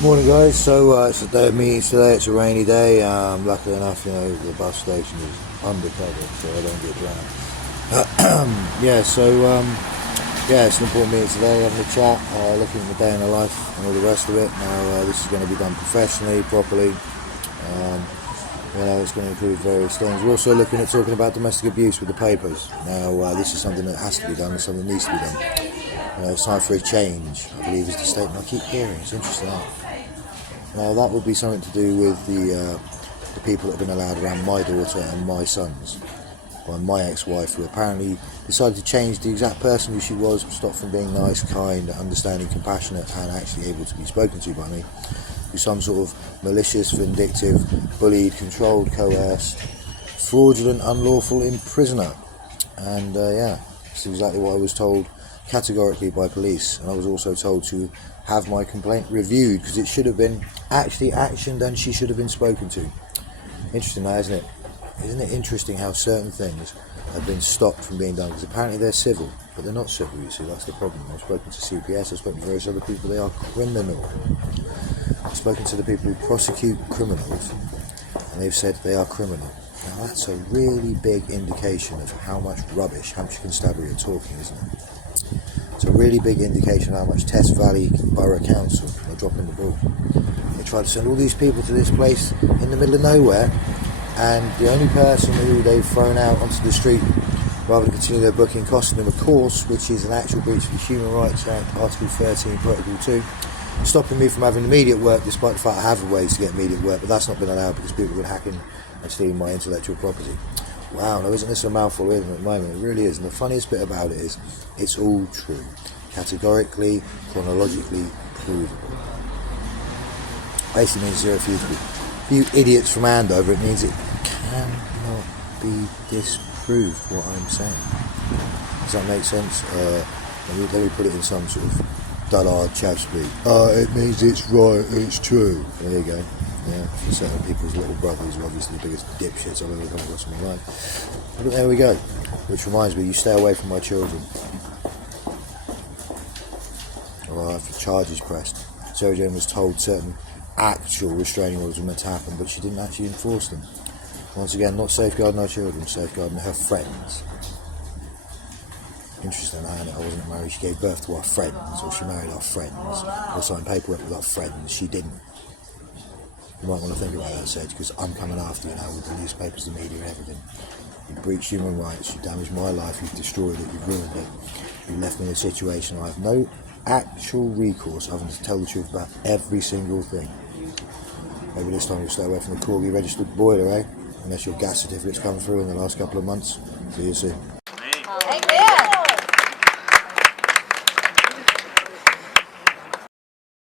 Morning guys, so it's a day of meetings today. It's a rainy day. Luckily enough, the bus station is undercover, so I don't get drowned. It's an important meeting today, having a chat, looking at the day in the life and all the rest of it. Now this is going to be done professionally, properly. It's going to include various things. We're also looking at talking about domestic abuse with the papers. Now this is something that has to be done, and something that needs to be done. It's time for a change, I believe is the statement I keep hearing. It's interesting. Now that would be something to do with the people that have been allowed around my daughter and my sons, by my ex-wife, who apparently decided to change the exact person who she was, stop from being nice, kind, understanding, compassionate, and actually able to be spoken to by me, to some sort of malicious, vindictive, bullied, controlled, coerced, fraudulent, unlawful imprisoner. And it's exactly what I was told categorically by police, and I was also told to have my complaint reviewed because it should have been actually actioned and she should have been spoken to. Interesting now, isn't it? Isn't it interesting how certain things have been stopped from being done? Because apparently they're civil, but they're not civil, you see, that's the problem. I've spoken to CPS, I've spoken to various other people, they are criminal. I've spoken to the people who prosecute criminals, and they've said they are criminal. Now that's a really big indication of how much rubbish Hampshire Constabulary are talking, isn't it? It's a really big indication of how much Test Valley Borough Council are dropping the ball. They try to send all these people to this place in the middle of nowhere, and the only person who they've thrown out onto the street rather than continue their booking, costing them a course, which is an actual breach of the Human Rights Act, Article 13, Protocol 2, stopping me from having immediate work, despite the fact I have ways to get immediate work, but that's not been allowed because people have been hacking and stealing my intellectual property. Wow, now isn't this a mouthful at the moment? It really is, and the funniest bit about it is it's all true, categorically, chronologically provable. Basically means there are a few idiots from Andover. It means it cannot be disproved, what I'm saying. Does that make sense? Let me put it in some sort of dullard chav speak. It means it's right, it's true. There you go. Yeah, for certain people's little brothers are obviously the biggest dipshits I've ever come across in my life. But there we go. Which reminds me, you stay away from my children, or I'll have charges pressed. Sarah Jane was told certain actual restraining orders were meant to happen, but she didn't actually enforce them. Once again, not safeguarding our children, safeguarding her friends. Interesting, I wasn't married. She gave birth to our friends, or she married our friends, or signed paperwork with our friends. She didn't. You might want to think about that, Sedge, because I'm coming after you now with the newspapers, the media, and everything. You breached human rights, you damaged my life, you've destroyed it, you've ruined it. You left me in a situation I have no actual recourse other than to tell the truth about every single thing. Maybe this time you'll stay away from the Corgi registered boiler, eh? Unless your gas certificate's come through in the last couple of months. See you soon.